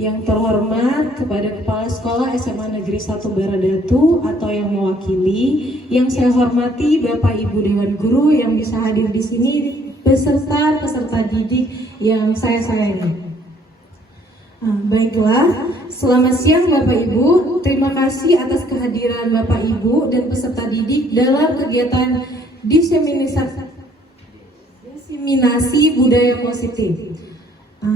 Yang terhormat kepada Kepala Sekolah SMA Negeri 1 Baradatu atau yang mewakili, yang saya hormati Bapak Ibu Dewan Guru yang bisa hadir di sini beserta peserta didik yang saya sayangi. Baiklah, selamat siang Bapak Ibu. Terima kasih atas kehadiran Bapak Ibu dan peserta didik dalam kegiatan diseminasi budaya positif.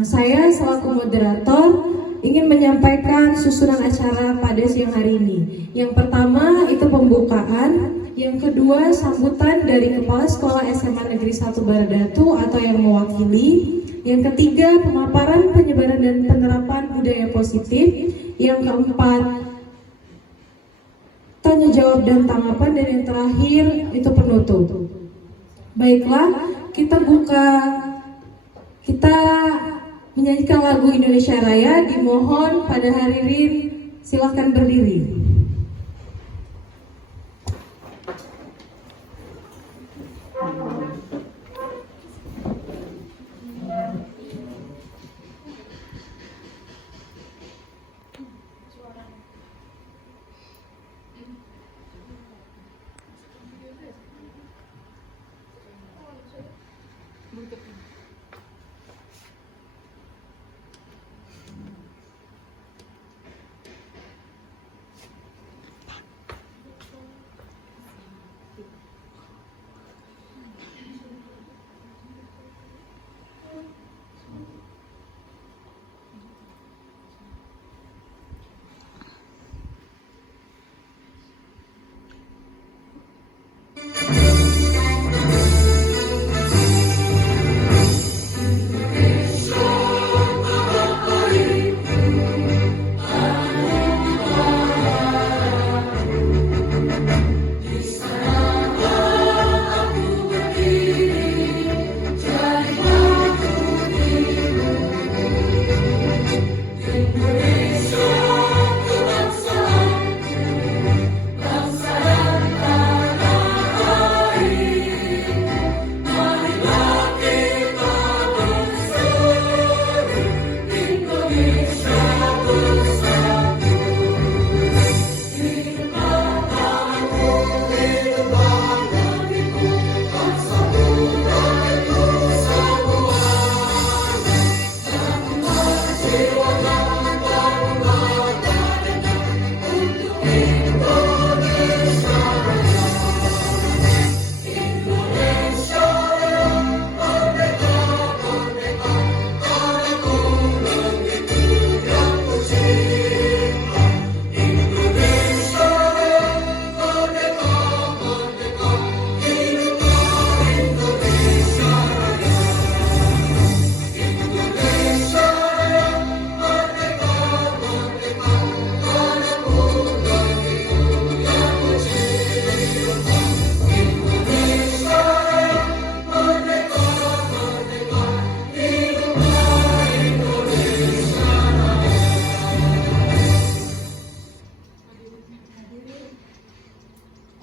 Saya selaku moderator ingin menyampaikan susunan acara pada siang hari ini. Yang pertama itu pembukaan, yang kedua sambutan dari Kepala Sekolah SMA Negeri 1 Baradatu atau yang mewakili, yang ketiga pemaparan penyebaran dan penerapan budaya positif, yang keempat tanya jawab dan tanggapan, dan yang terakhir itu penutup. Baiklah, kita menyanyikan lagu Indonesia Raya. Dimohon pada hadirin silakan berdiri.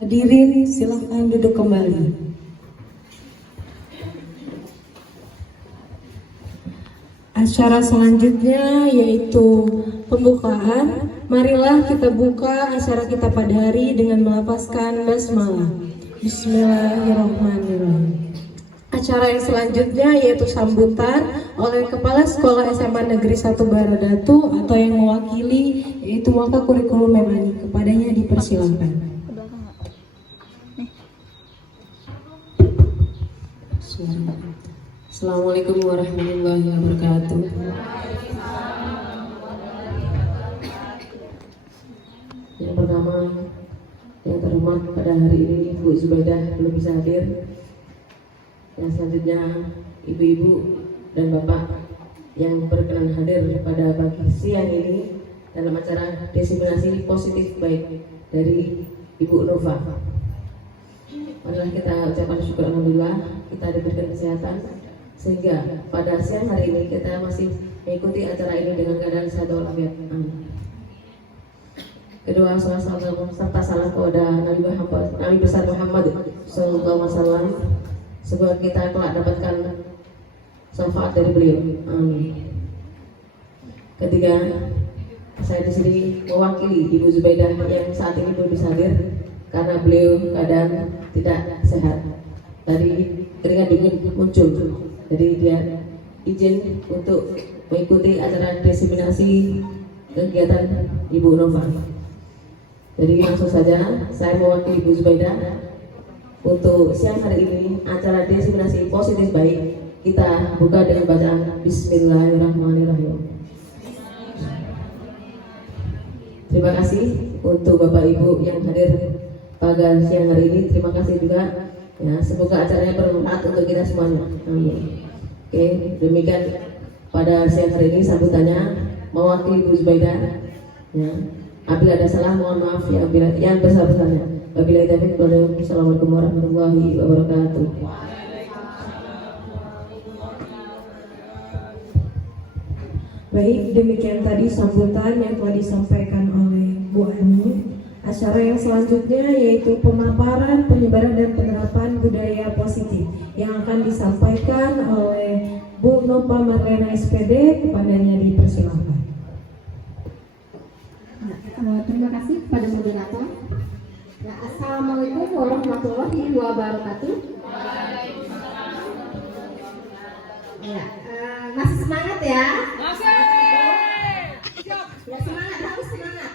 Hadirin silahkan duduk kembali. Acara selanjutnya yaitu pembukaan. Marilah kita buka acara kita pada hari dengan melafazkan basmalah. Bismillahirrahmanirrahim. Acara yang selanjutnya yaitu sambutan oleh Kepala Sekolah SMA Negeri 1 Baradatu atau yang mewakili yaitu Waka Kurikulum Memani. Kepadanya dipersilakan. Assalamualaikum warahmatullahi wabarakatuh. Yang pertama, yang terhormat pada hari ini Bu Zubaidah belum bisa hadir. Yang selanjutnya ibu-ibu dan bapak yang berkenan hadir pada pagi siang ini dalam acara diseminasi positif baik dari Ibu Nova. Marilah kita ucapkan syukur alhamdulillah kita diberikan kesehatan sehingga pada siang hari ini kita masih mengikuti acara ini dengan keadaan sehat walafiat. Kedua, salam serta salam kepada Nabi besar Muhammad sallallahu alaihi wasallam, semoga kita kelak dapatkan syafaat dari beliau. Amin. Ketiga, saya di sini mewakili Ibu Zubaidah yang saat ini belum bisa hadir karena beliau keadaan tidak sehat. Tadi keringat dingin muncul, jadi dia izin untuk mengikuti acara diseminasi kegiatan Ibu Nova. Jadi langsung saja saya mewakili Ibu Zubaidah untuk siang hari ini acara diseminasi positif baik. Kita buka dengan bacaan Bismillahirrahmanirrahim. Terima kasih untuk Bapak Ibu yang hadir pada siang hari ini. Terima kasih juga. Ya, semoga acaranya bermanfaat untuk kita semuanya. Amin. Oke, demikian pada siang hari ini sambutannya mewakili Ibu Zubaidah. Ya, apabila ada salah mohon maaf yang besar-besarnya. Wabillahi taufiq wal hidayah. Assalamualaikum warahmatullahi wabarakatuh. Baik, demikian tadi sambutan yang telah disampaikan oleh Bu Ani. Acara yang selanjutnya yaitu pemaparan, penyebaran dan penerapan budaya positif yang akan disampaikan oleh Bu Nova Marlena SPD. Kepadanya dipersilakan. Terima kasih kepada moderator. Ya, Assalamualaikum warahmatullahi wabarakatuh. Ya, masih semangat ya? Ya, semangat, harus semangat.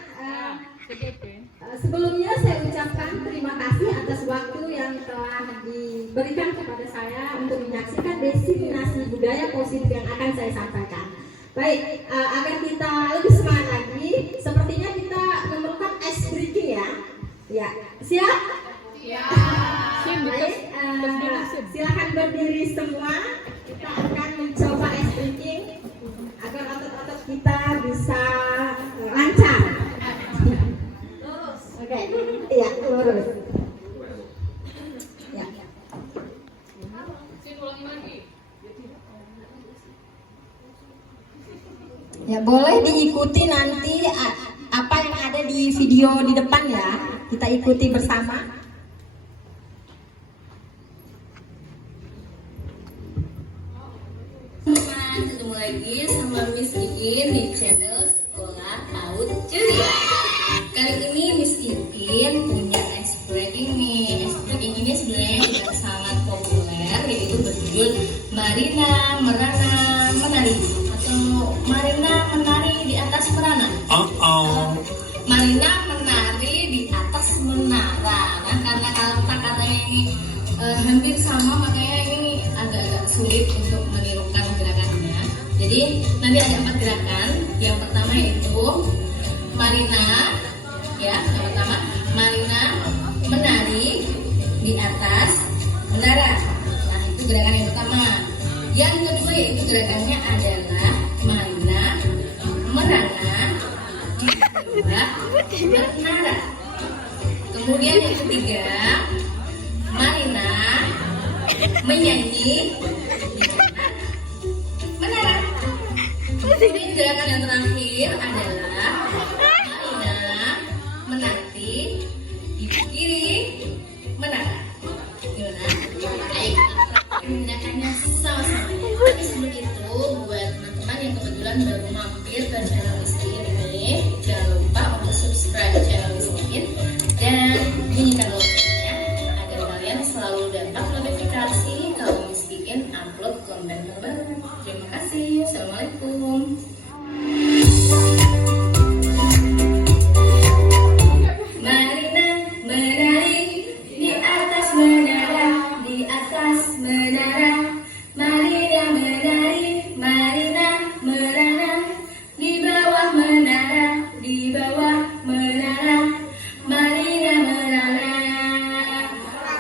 Sebelumnya saya ucapkan terima kasih atas waktu yang telah diberikan kepada saya untuk menyaksikan diseminasi budaya positif yang akan saya sampaikan. Baik, agar kita lebih semangat lagi, sepertinya kita memerlukan ice breaking ya. Ya, siap? Baik, silakan berdiri semua. Kita akan mencoba ice breaking agar otot-otot kita bisa lancar. Oke, iya, lurus. Ya. Ya, boleh diikuti nanti apa yang ada di video di depan ya. Kita ikuti bersama. Ketemu lagi sama Miss Ikin di channel Sekolah PAUD Ceria. Kali ini Miss Ikin punya ice breaking nih. Ice breaking ini sebenarnya sudah sangat populer, yaitu berjudul Marina Merana Menari atau Marina Menari di atas Merana. Marina menari di atas menara. Nah, karena kata-katanya ini hampir sama, makanya ini agak-agak sulit untuk menirukan gerakannya. Jadi nanti ada 4 gerakan. Yang pertama yaitu Marina, ya, yang pertama Marina menari di atas menara. Nah, itu gerakan yang pertama. Yang kedua yaitu gerakannya adalah Marina merana di bawah menara. Kemudian yang ketiga, Marina menyanyi di menara. Kemudian gerakan yang terakhir adalah Marina menanti di kiri menara. Gimana? Ayo gerakannya sama-sama. Tapi sebelum itu, buat teman-teman yang kebetulan baru mampir ke channel Miss Ikin ini, jangan lupa untuk subscribe channel Miss Ikin dan bunyikan loncengnya agar kalian selalu dapat notifikasi kalau Miss Ikin upload konten terbaru. Terima kasih. Assalamualaikum. Marina menari di atas menara, di atas menara. Marina menari, Marina merana di bawah menara, di bawah menara. Marina merana,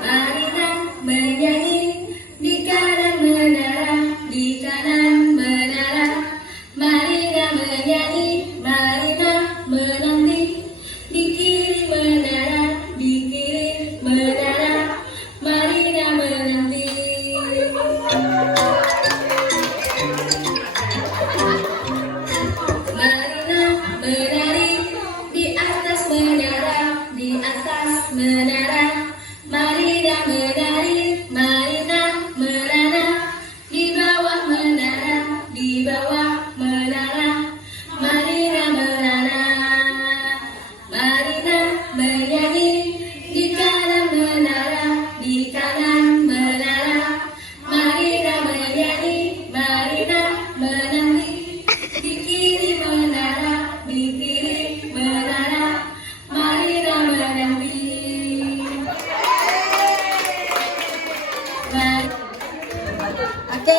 Marina menyanyi di kanan menara, di kanan menara. Marina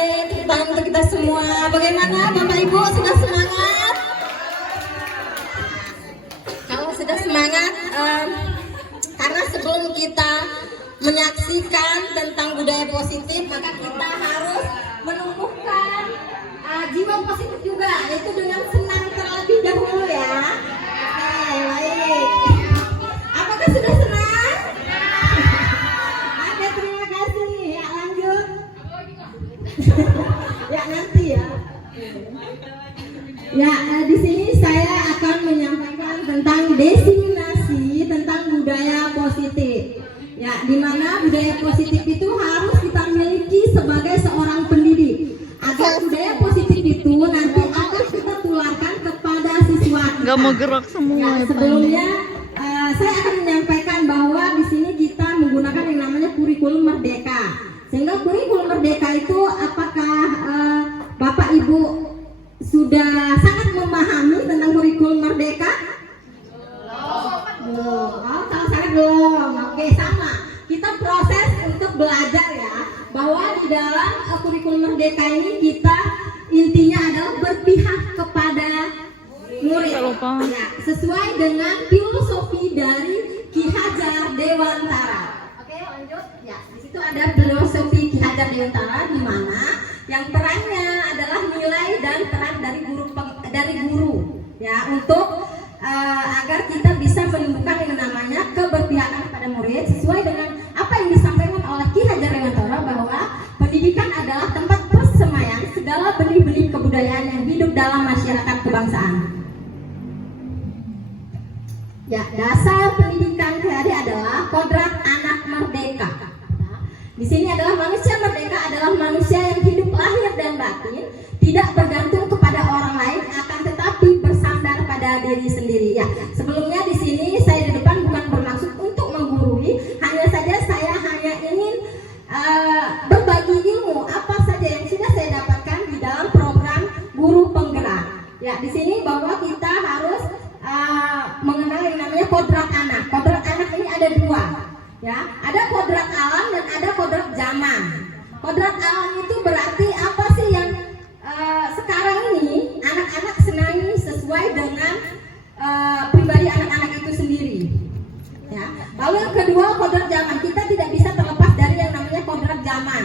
tepuk tangan untuk kita semua. Bagaimana Bapak Ibu, sudah semangat? Kalau sudah semangat, karena sebelum kita menyaksikan tentang budaya positif, maka kita harus menumbuhkan jiwa positif juga, yaitu dengan senang terlebih dahulu ya. Oke, baik. Apakah sudah senang? Oke, terima kasih. Ya, lanjut. Ya, nanti ya. Ya, di sini saya akan menyampaikan tentang diseminasi tentang budaya positif. Ya, di mana budaya positif itu harus kita miliki sebagai seorang pendidik. Agar budaya positif itu nanti akan kita tularkan kepada siswa kita. Nggak mau gerak semua Ya, sebelumnya saya akan menyampaikan bahwa di sini kita menggunakan yang namanya kurikulum merdeka. Sehingga kurikulum merdeka itu apakah Bapak Ibu sudah sangat memahami tentang kurikulum merdeka? Belum. Oh, sangat belum. Oke, sama. Kita proses untuk belajar ya, bahwa di dalam kurikulum merdeka ini kita intinya adalah berpihak kepada murid. Ya, sesuai dengan filosofi dari Ki Hajar Dewantara. Oke, lanjut. Ya, di situ ada filosofi Ki Hajar Dewantara di mana yang perannya adalah nilai dan peran dari guru ya, untuk agar kita bisa menumbuhkan yang namanya keberpihakan kepada murid sesuai dengan apa yang disampaikan oleh Ki Hajar Dewantara, bahwa pendidikan adalah tempat persemaian segala benih-benih kebudayaan yang hidup dalam masyarakat kebangsaan. Ya, dasar pendidikan KHD adalah kodrat anak merdeka. Di sini adalah manusia merdeka adalah manusia yang hidup lahir dan batin, tidak bergantung kepada orang lain, akan tetapi bersandar pada diri sendiri. Ya, sebelumnya di sini saya di depan bukan bermaksud untuk menggurui, hanya saja saya hanya ingin berbagi ilmu apa saja yang sudah saya dapatkan di dalam program Guru Penggerak. Ya, di sini bahwa kita harus mengenal yang namanya kodrat anak. Kodrat anak ini ada dua. Ya, ada kodrat alam dan ada kodrat zaman. Kodrat alam itu berarti apa sih yang sekarang ini anak-anak senangi sesuai dengan pribadi anak-anak itu sendiri. Ya. Lalu yang kedua kodrat zaman, kita tidak bisa terlepas dari yang namanya kodrat zaman.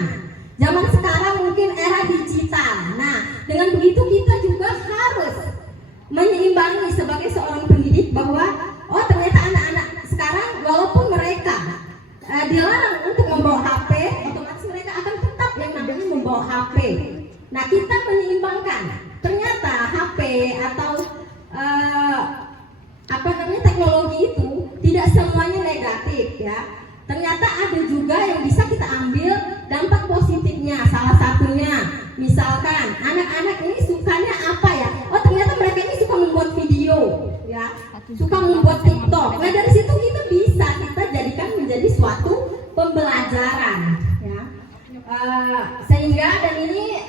Zaman sekarang mungkin era digital. Nah, dengan begitu kita juga harus menyeimbangi sebagai seorang pendidik bahwa oh ternyata anak-anak sekarang walaupun mereka dilarang untuk membawa HP, otomatis mereka akan tetap yang namanya membawa HP. Nah, kita menyeimbangkan. Ternyata HP atau teknologi itu tidak semuanya negatif ya. Ternyata ada juga yang bisa kita ambil dampak positifnya. Salah satunya, misalkan anak-anak ini sukanya apa ya? Oh, ternyata mereka ini suka membuat video ya, suka membuat TikTok. Nah, dari situ kita bisa jadikan menjadi suatu pembelajaran ya. Sehingga dan ini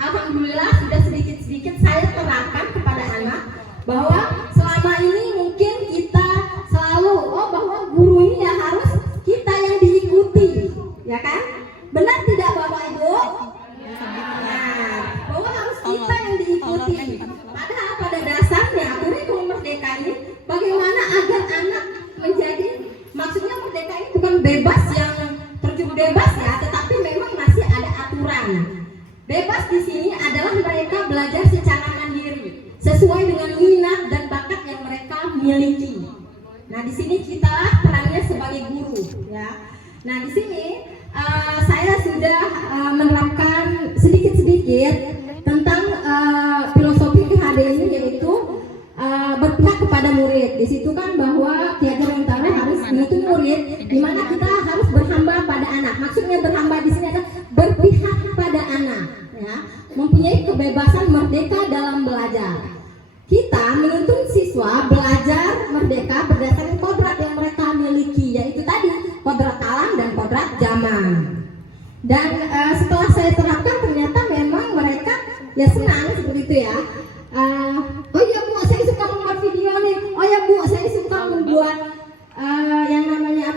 alhamdulillah sudah sedikit-sedikit saya terapkan kepada anak, bahwa selama ini mungkin kita selalu bahwa guru ini ya harus kita yang diikuti ya kan, benar tidak Bapak Ibu? Nah, bahwa harus kita yang diikuti, padahal pada dasarnya kurikulum merdeka ini bagaimana agar anak menjadi, maksudnya merdeka ini bukan bebas yang terjun bebas ya, tetapi memang masih ada aturan. Bebas di sini adalah mereka belajar secara mandiri sesuai dengan minat dan bakat yang mereka miliki. Nah, di sini kita perannya sebagai guru ya. Nah, di sini saya sudah menerapkan sedikit-sedikit tentang filosofi KHD ini, yaitu berpihak kepada murid. Di situ kan bahwa Ki Hajar Dewantara harus menuntun murid, di mana kita harus berhamba pada anak. Maksudnya berhamba di sini adalah berpihak pada anak, ya, mempunyai kebebasan merdeka dalam belajar. Kita menuntun siswa belajar merdeka berdasarkan kodrat yang mereka miliki, yaitu tadi kodrat alam dan kodrat zaman. Dan setelah saya terapkan, ternyata memang mereka ya senang seperti itu ya. Oh iya Bu, saya suka membuat video nih. Oh ya Bu, saya suka membuat yang namanya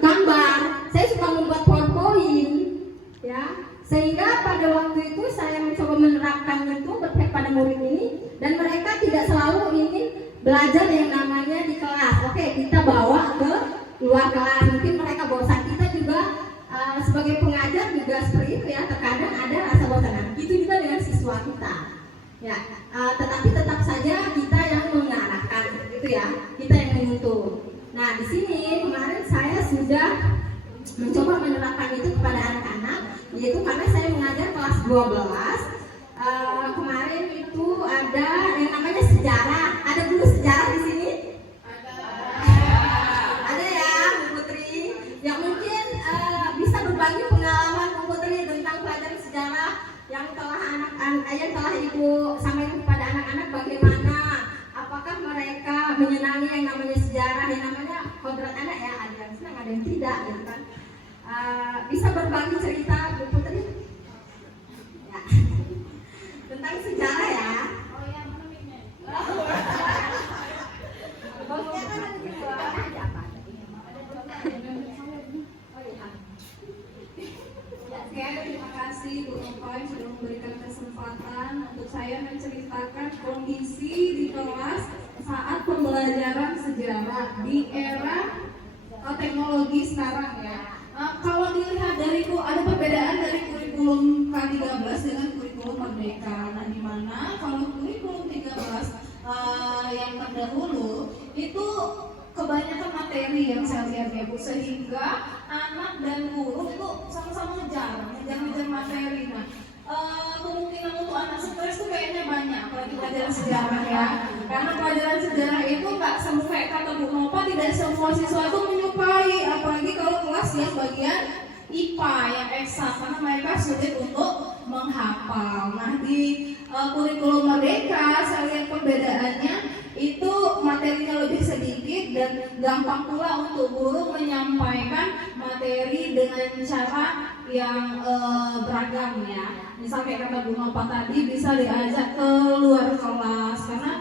gambar. Saya suka membuat PowerPoint, ya. Sehingga pada waktu itu saya mencoba menerapkan itu berpihak pada murid ini, dan mereka tidak selalu ingin belajar yang namanya di kelas. Oke, kita bawa ke luar kelas, mungkin mereka bosan. Kita juga sebagai pengajar juga seperti itu ya, terkadang ada rasa bosan. Nah, itu juga dengan siswa kita ya, tetapi tetap saja kita yang mengarahkan gitu ya, kita yang menuntun. Nah, di sini kemarin saya sudah mencoba menerapkan itu kepada anak-anak, yaitu karena saya mengajar kelas 12. Kemarin itu ada yang namanya sejarah. Ada guru sejarah di sini? Ada ya, Bu Putri. Yang mungkin bisa berbagi pengalaman Bu Putri tentang pelajaran sejarah yang telah Ibu sampaikan kepada anak-anak, bagaimana? Apakah mereka menyenangi yang namanya sejarah, yang namanya kodrat anak ya? Ada yang senang, ada yang tidak, gitu kan? Bisa berbagi cerita Bu Putri ya, tentang sejarah ya. Oh ya, terima kasih Bu Nova yang sudah memberikan kesempatan untuk saya menceritakan kondisi di kelas saat pembelajaran sejarah di era teknologi sekarang ya. Kalau dilihat dari ada perbedaan dari kurikulum K13 dengan kurikulum Merdeka. Nah, di mana kalau kurikulum 13 yang terdahulu itu kebanyakan materi yang saya lihat ya Bu, sehingga anak dan guru itu sama-sama ngejar materi. Nah, kemungkinan untuk anak stres itu kayaknya banyak, apalagi pelajaran sejarah ya. Karena pelajaran sejarah itu nggak sampai kata Bu Nova, tidak semua siswa itu menyukai, apalagi kalau kelas yang bagian IPA yang eksak, karena mereka sulit untuk menghafal. Nah, di kurikulum Merdeka saya lihat perbedaannya itu materinya lebih sedikit dan gampang pula untuk guru menyampaikan materi dengan cara yang beragam ya. Misal kayak kata Bu Nova tadi, bisa diajak ke luar kelas karena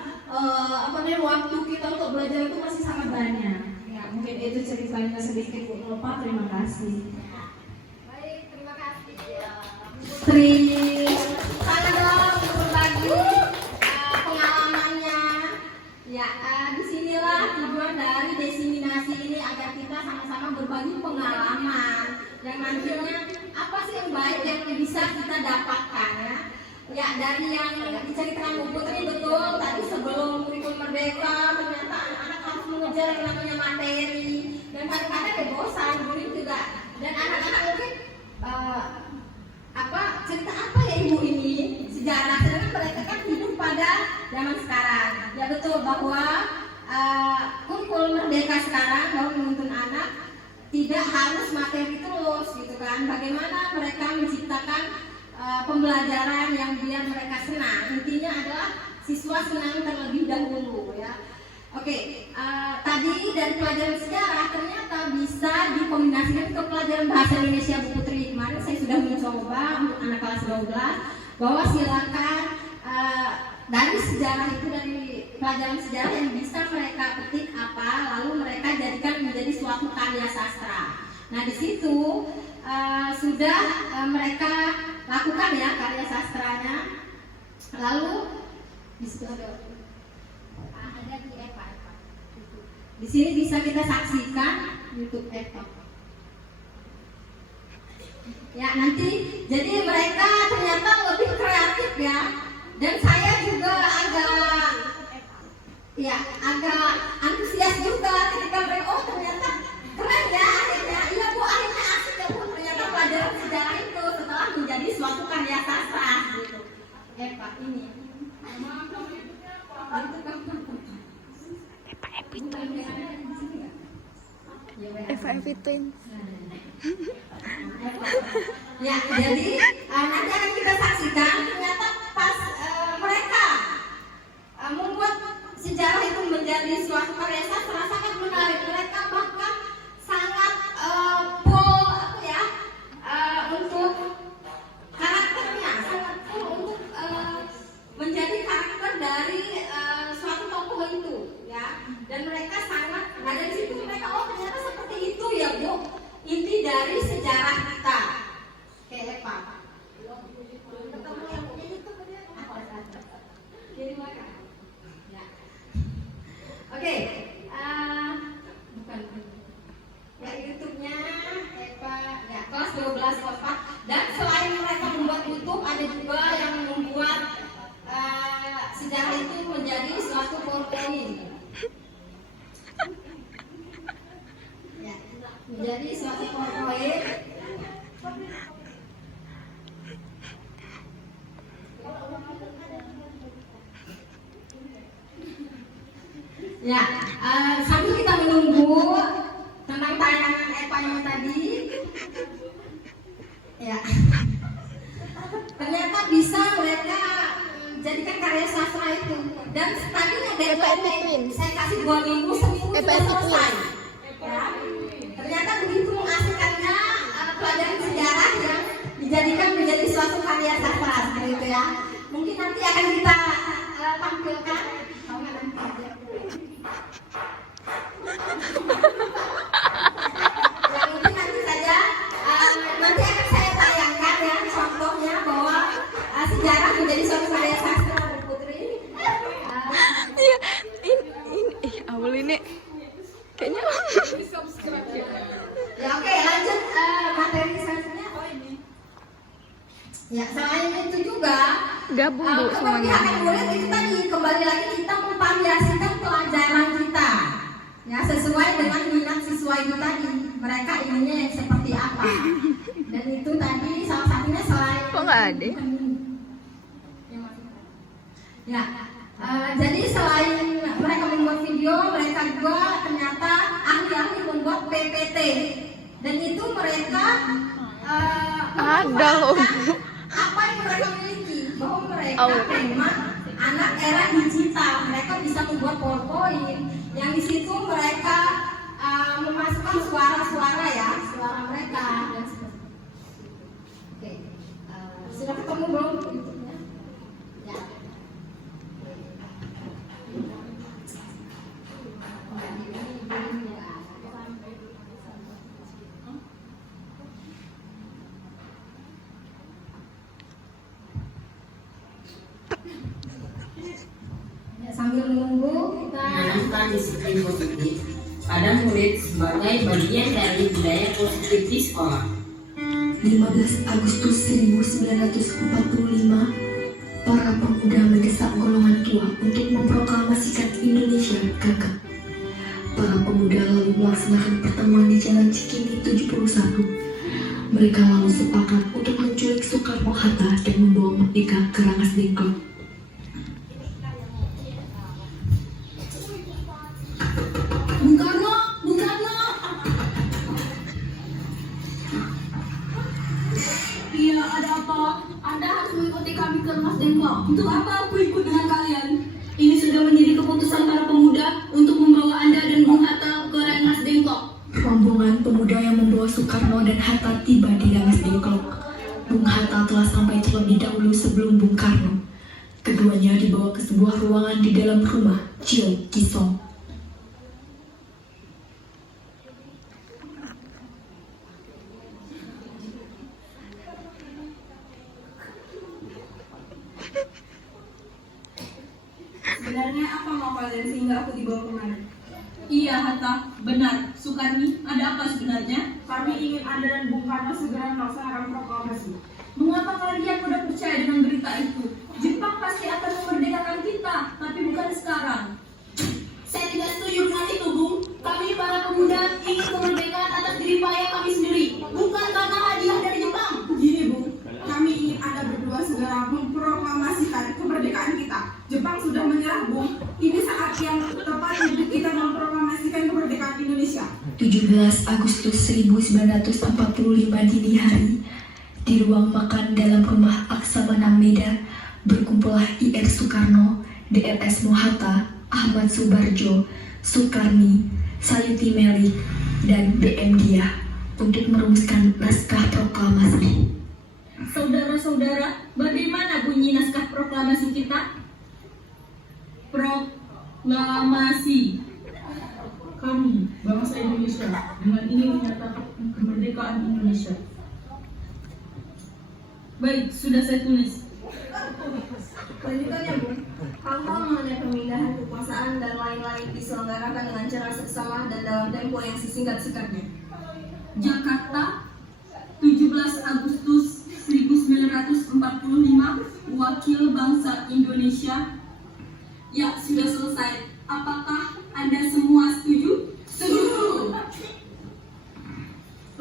waktu kita untuk belajar itu masih sangat banyak. Ya, mungkin itu ceritanya sedikit Bu Nova. Terima kasih. baik, terima kasih Putri. Sana dong berbagi pengalamannya. Ya, disinilah tujuan dari diseminasi ini, agar kita sama-sama berbagi pengalaman yang nantinya apa sih yang baik yang bisa kita dapatkan ya. Ya, dari yang diceritakan Bu Putri betul, tadi sebelum kurikulum Merdeka ternyata anak-anak harus mengejar yang namanya materi, dan kadang-kadang ya bosan, guru juga, dan anak-anak mungkin cerita apa ya Ibu ini sejarah, sedangkan mereka kan hidup pada zaman sekarang. Ya betul bahwa kurikulum Merdeka sekarang bahwa menuntun anak tidak harus materi terus gitu kan. Bagaimana mereka menciptakan pembelajaran yang biar mereka senang. Intinya adalah siswa senang terlebih dahulu ya. Oke, tadi dari pelajaran sejarah ternyata bisa dikombinasikan ke pelajaran bahasa Indonesia Bu Putri. Kemarin saya sudah mencoba untuk anak kelas 12 bahwa silakan dari sejarah itu, dari pelajaran sejarah yang bisa mereka petik apa, lalu mereka jadikan menjadi suatu karya sastra. Nah, di situ sudah mereka lakukan ya karya sastranya. Lalu di situ ada di Eva. Di sini bisa kita saksikan YouTube Eva. Ya, nanti jadi mereka ternyata lebih kreatif ya. Dan saya juga agak antusias juga ketika mereka ternyata keren ya akhirnya. Iya Bu, akhirnya asik ya Bu, ternyata pelajaran sejarah itu setelah menjadi suatu karya sastra gitu. Eva ini. Eva Twin. Ya, jadi nanti akan kita saksikan ternyata pas mereka membuat sejarah itu menjadi suatu karya sastra sangat menarik. Mereka bahkan sangat untuk karakternya, sangat untuk menjadi karakter dari suatu tokoh itu ya. Dan mereka sangat, nah dari situ mereka ternyata seperti itu ya Bu, inti dari sejarah kita. Kayak Pak. Ya, sambil kita menunggu tentang tayangan Eva yang tadi, ya, ternyata bisa mereka jadikan karya sastra itu. Dan tadinya deadline saya kasih 2 minggu, seminggu sudah selesai. Ya, ternyata begitu mengasihkannya pelajaran sejarah yang dijadikan menjadi suatu karya sastra, seperti itu ya. Mungkin nanti akan kita tampilkan. Ya, mungkin nanti saja nanti akan saya tayangkan ya contohnya bahwa sejarah menjadi suatu karya sastra, Bu Putri. Iya, ini awal ini kayaknya. Ya oke, lanjut materi selanjutnya. Ya, selain itu juga Gabung Bu semuanya. keberpihakan murid itu tadi kembali lagi kita memvariasikan pelajaran kita. Ya, sesuai dengan minat siswa itu tadi. Mereka inginnya yang seperti apa. Dan itu tadi salah satunya selain Kok nggak ada? Ya, jadi selain mereka membuat video, mereka juga ternyata ahli-ahli membuat PPT. Dan itu mereka Ada loh. apa yang mereka miliki, bahwa mereka memang anak era digital. Mereka bisa membuat PowerPoint yang di situ mereka memasukkan suara-suara ya, suara mereka dan seperti itu. Oke, sudah ketemu belum YouTube-nya? Ya. Ya, sambil menunggu kita Menanamkan disiplin positif pada murid sebagai bagian dari budaya positif di sekolah. 15 Agustus 1945, para pemuda mendesak golongan tua untuk memproklamasikan Indonesia gagah. Para pemuda lalu melaksanakan pertemuan di Jalan Cikini 71. Mereka lalu sepakat untuk menculik Soekarno-Hatta dan membawa Merdeka ke Rangas Dengklok. Bung Karno, Bung Karno. Iya, ada apa? Anda harus mengikuti kami ke Rangas Dengklok. Untuk apa aku ikut dengan kalian? Ini sudah menjadi keputusan para pemuda untuk membawa Anda dan Bung Hatta ke Rangas Dengklok. Rombongan pemuda yang membawa Soekarno dan Hatta tiba di Rangas Dengklok. Bung Hatta telah sampai terlebih dahulu sebelum Bung Karno. Keduanya dibawa ke sebuah ruangan di dalam rumah Cio Kisong. Sebenarnya apa mau kalian sehingga aku dibawa kemari? Iya Hatta, benar. Sukarni, ada apa sebenarnya? Kami ingin Anda dan Bung Karno segera melaksanakan proklamasi. Mengapa kalian mudah percaya dengan berita itu? Jepang pasti akan memerdekakan kita, tapi bukan sekarang. Saya tidak setuju dengan itu, Bung. Kami para pemuda ingin kemerdekaan atas diri payah kami sendiri, bukan karena hadiah dari Jepang. Begini Bung, kami ingin Anda berdua segera memproklamasikan kemerdekaan kita. Jepang sudah menyerah Bung. Ini saat yang tepat untuk kita memproklamasikan kemerdekaan Indonesia. 17 Agustus 1945 dini hari, di ruang makan dalam rumah Aksamana Meda, berkumpullah IR Soekarno, DRS Mohatta, Ahmad Subarjo, Sukarni, Sayuti Melik, dan BM Diah untuk merumuskan naskah proklamasi. Saudara-saudara, bagaimana bunyi naskah proklamasi kita? Proklamasi. Kami, bangsa Indonesia, dengan ini menyatakan kemerdekaan Indonesia. Baik, sudah saya tulis. Lanjutannya, Bung. Hal-hal mengenai pemindahan kekuasaan dan lain-lain diselenggarakan dengan cara seksama dan dalam tempo yang sesingkat-singkatnya. Jakarta, 17 Agustus 1945, Wakil Bangsa Indonesia. Ya, sudah selesai. Apakah Anda semua setuju? Setuju.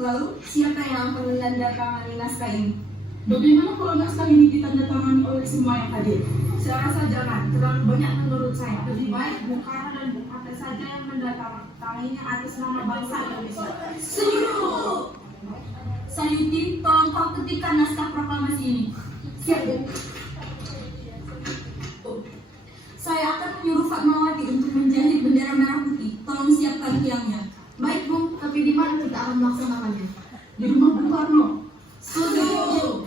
Lalu, siapa yang akan menandatangani naskah ini? Bagaimana kalau naskah ini ditandatangani oleh semua yang hadir? Saya rasa jangan, terlalu banyak menurut saya. Lebih baik Bung Karno dan Bung Hatta saja yang mendatanginya atas nama bangsa Indonesia. Setuju. Sayuti, tolong kau ketikkan naskah proklamasi ini. Siap, Bu. Saya akan menyuruh Fatmawati untuk menjahit bendera merah putih. Tolong siapkan tiangnya. Baik, Bu, tapi di mana kita akan melaksanakannya? Di rumah Bung Karno. Setuju.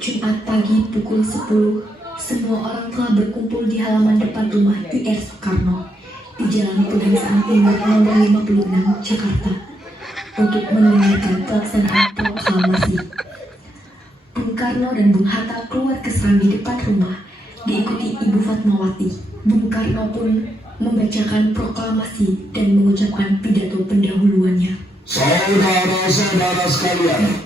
Jumat pagi pukul 10, semua orang telah berkumpul di halaman depan rumah UR Soekarno di Jalan Pegangsaan Timur nomor 56, Jakarta untuk mendengarkan pelaksanaan proklamasi. Bung Karno dan Bung Hatta keluar ke serambi depan rumah diikuti Ibu Fatmawati. Bung Karno pun membacakan proklamasi dan mengucapkan pidato pendahuluannya. Saudara-saudara sekalian,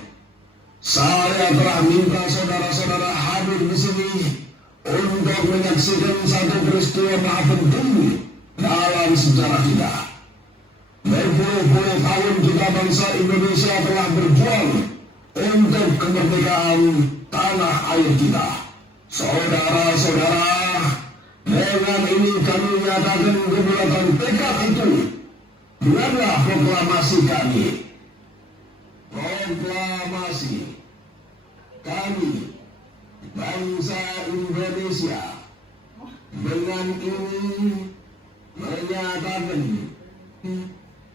saya telah minta saudara-saudara hadir di sini untuk menyaksikan satu peristiwa maha penting dalam sejarah kita. Berpuluh-puluh tahun kita bangsa Indonesia telah berjuang untuk kemerdekaan tanah air kita. Saudara-saudara, dengan ini kami menyatakan kebulatan tekad itu. Dengarlah proklamasi kami. Proklamasi kami, bangsa Indonesia, dengan ini menyatakan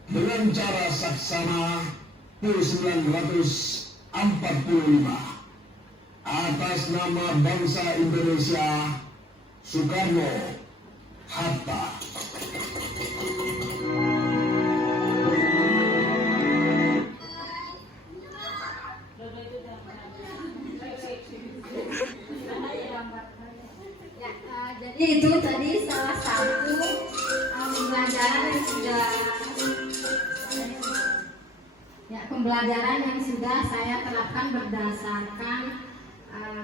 dengan cara saksama 1945 atas nama bangsa Indonesia, Soekarno, Hatta. Jadi itu tadi salah satu pembelajaran yang sudah saya terapkan berdasarkan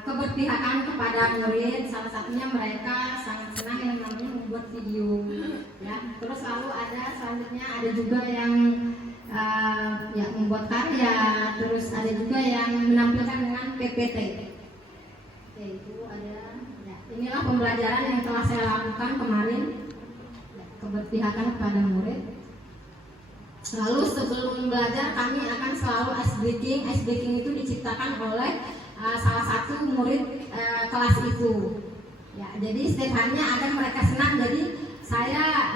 keberpihakan kepada murid. Salah satunya mereka sangat senang yang namanya membuat video, ya. Terus lalu ada selanjutnya ada juga yang ya membuat karya, terus ada juga yang menampilkan dengan PPT. Oke, itu ada. Inilah pembelajaran yang telah saya lakukan kemarin, keberpihakan kepada murid. Lalu sebelum belajar kami akan selalu ice breaking. Ice breaking itu diciptakan oleh salah satu murid kelas itu. Ya, jadi setiap harinya agar mereka senang. Jadi saya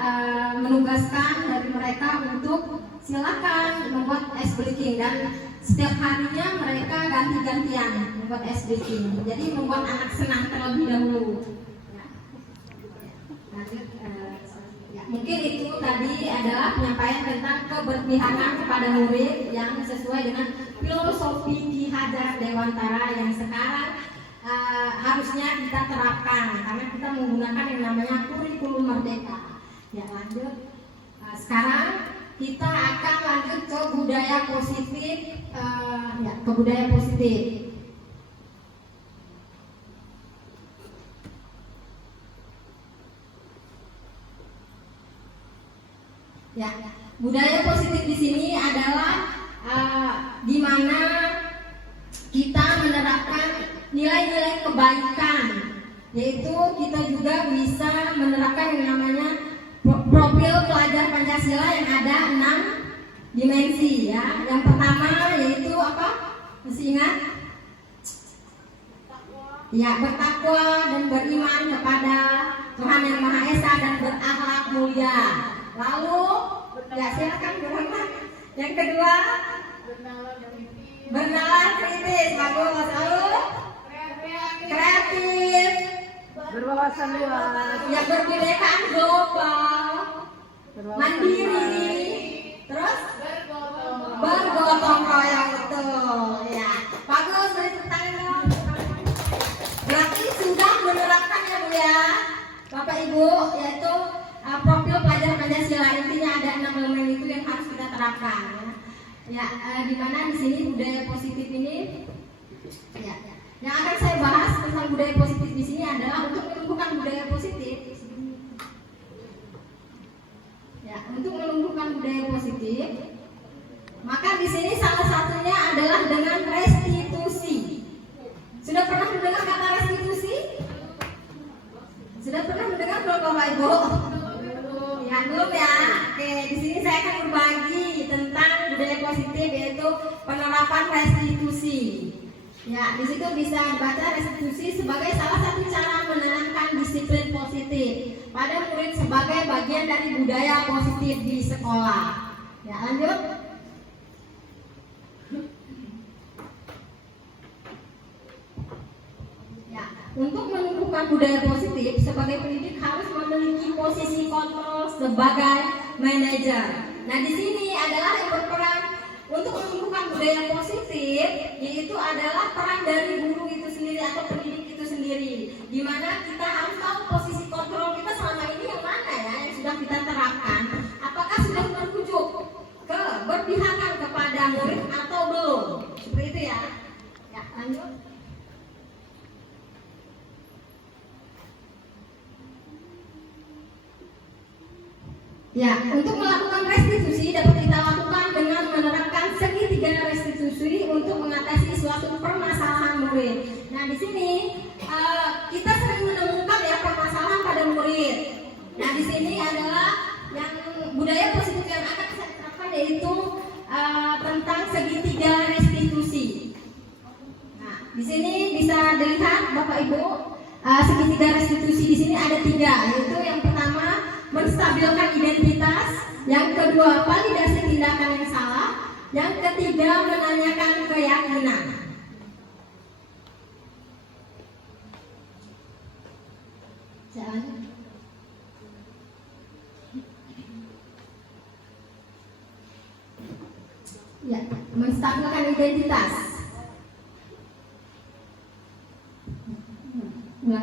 menugaskan dari mereka untuk silakan membuat ice breaking, dan setiap harinya mereka ganti-gantian membuat ice breaking. Jadi membuat anak senang terlebih dahulu. Ya. Lanjut, ya, mungkin itu tadi adalah penyampaian tentang keberpihakan kepada murid yang sesuai dengan filosofi Ki Hajar Dewantara yang sekarang harusnya kita terapkan karena kita menggunakan yang namanya kurikulum merdeka. Ya, lanjut. Sekarang kita akan lanjut ke budaya positif, ya, ke budaya positif. Ya, budaya positif di sini adalah di mana kita menerapkan nilai-nilai kebaikan, yaitu kita juga bisa menerapkan yang namanya profil pelajar Pancasila yang ada 6 dimensi, ya. Yang pertama yaitu apa? Masih ingat? Ya, bertakwa dan beriman kepada Tuhan Yang Maha Esa dan berakhlak mulia. Lalu, ya silakan berenang. Yang kedua, bernalar kritis. Bagus. Lalu, kreatif, Berwawasan luas. ya berkebinekaan global, mandiri, terus bergotong royong, betul. Ya, bagus. Beri tepuk tangan dong. Berarti sudah menerapkan ya Bu ya, Bapak Ibu, yaitu profil pelajar Pancasila. Intinya ada 6 elemen itu yang harus kita terapkan. Ya, di mana di sini budaya positif ini, ya, yang akan saya bahas tentang budaya positif di sini adalah untuk menumbuhkan budaya positif. Ya, untuk menumbuhkan budaya positif, maka di sini salah satunya adalah dengan restitusi. Sudah pernah mendengar kata restitusi? Sudah pernah mendengar belum Bapak Ibu? Ya, di situ bisa dibaca restitusi sebagai salah satu cara menanamkan disiplin positif pada murid sebagai bagian dari budaya positif di sekolah. Ya, lanjut. Ya, untuk menumbuhkan budaya positif sebagai pendidik harus memiliki posisi kontrol sebagai manajer. Nah, di sini adalah yang berperan untuk menumbuhkan budaya positif, yaitu adalah peran dari guru itu sendiri atau pendidik itu sendiri, di mana kita harus tahu posisi kontrol kita selama ini yang mana ya, yang sudah kita terapkan, apakah sudah merujuk ke berpihakan kepada murid atau belum, seperti itu ya. Ya, lanjut. Ya, untuk melakukan restitusi dapat kita lakukan dengan menerapkan segitiga restitusi untuk mengatasi suatu permasalahan murid. Nah, di sini kita sering menemukan ya permasalahan pada murid. Nah, di sini adalah yang budaya positif yang akan saya terapkan yaitu tentang segitiga restitusi. Nah, di sini bisa dilihat Bapak Ibu segitiga restitusi di sini ada 3, yaitu yang pertama menstabilkan identitas, yang kedua validasi tindakan yang salah, yang ketiga menanyakan keyakinan. Jalan. Ya, menstabilkan identitas. Ya.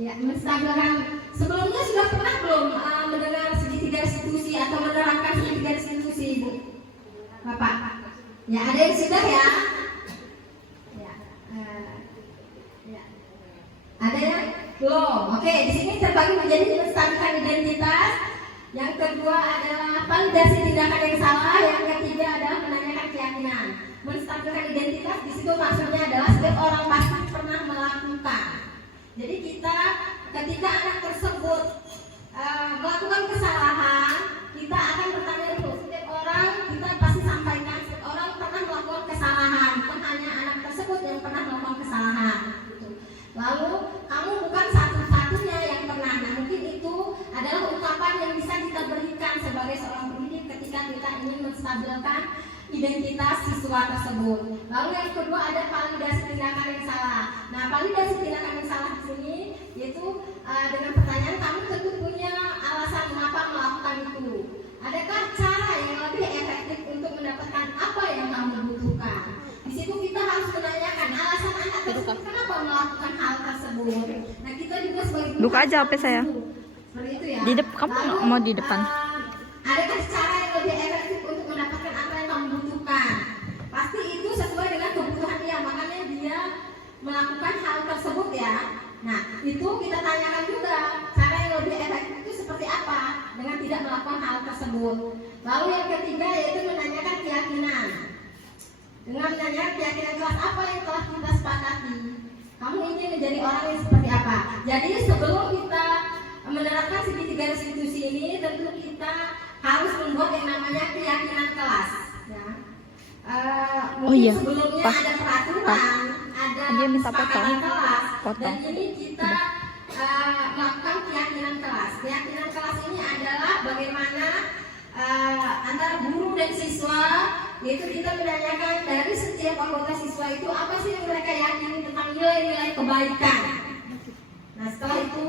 Ya, menstabilkan. Sebelumnya sudah pernah belum mendengar segitiga restitusi atau menerapkan segitiga restitusi, Ibu? Bapak? Ya, ada yang sudah ya? Ya, ya. Ada yang belum? Oke, di sini terbagi menjadi menstabilkan identitas. Yang kedua adalah validasi tindakan yang salah. Yang ketiga adalah menanyakan keyakinan. Menstabilkan identitas di situ maksudnya adalah setiap orang pasti pernah melakukan. Jadi kita ketika anak tersebut melakukan kesalahan, kita akan bertanya dulu. Setiap orang kita pasti sampaikan setiap orang pernah melakukan kesalahan, bukan hanya anak tersebut yang pernah melakukan kesalahan. Gitu. Lalu kamu bukan satu-satunya yang pernah. Nah, mungkin itu adalah ungkapan yang bisa kita berikan sebagai seorang pendidik ketika kita ingin menstabilkan identitas siswa tersebut. Lalu yang kedua ada validasi tindakan yang salah. Nah, validasi tindakan yang salah di sini yaitu dengan pertanyaan kamu tentu punya alasan mengapa melakukan itu. Adakah cara yang lebih efektif untuk mendapatkan apa yang kamu butuhkan? Di situ kita harus menanyakan alasan anak tersebut kenapa melakukan hal tersebut. Nah, kita juga sebagai guru Buka aja HP saya. seperti itu ya. Di depan, kamu Lalu, mau di depan. Adakah cara yang lebih efektif untuk mendapatkan apa yang kamu butuhkan? Pasti itu sesuai dengan kebutuhan dia, makanya dia melakukan hal tersebut ya. Nah, itu kita tanyakan juga cara yang lebih efektif itu seperti apa dengan tidak melakukan hal tersebut. Lalu yang ketiga yaitu menanyakan keyakinan. Dengan menanyakan keyakinan kelas apa yang telah kita sepakati. Kamu ingin menjadi orang yang seperti apa? Jadi sebelum kita menerapkan segitiga restitusi ini, tentu kita harus membuat yang namanya keyakinan kelas. Ya. Oh iya, sebelumnya Pak. ada peraturan, ada Dia minta kesepakatan potong. kelas, Potong. dan ini kita melakukan keyakinan kelas. Keyakinan kelas ini adalah bagaimana antara guru dan siswa, yaitu kita menanyakan dari setiap anggota siswa itu apa sih yang mereka yakini tentang nilai-nilai kebaikan. Nah, setelah itu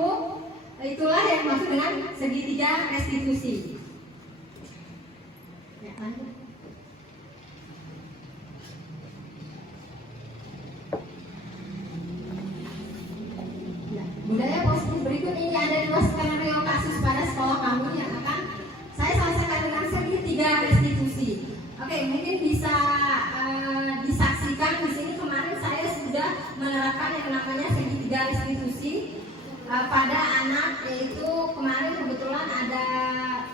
itulah yang maksud dengan segitiga restitusi. Ya, lanjut. Ya, budaya positif berikut ini ada 2 skenario kasus pada sekolah kamu yang akan saya selesaikan dengan segitiga restitusi. Oke, mungkin bisa disaksikan di sini kemarin saya sudah menerapkan yang namanya segitiga restitusi pada anak, yaitu kemarin kebetulan ada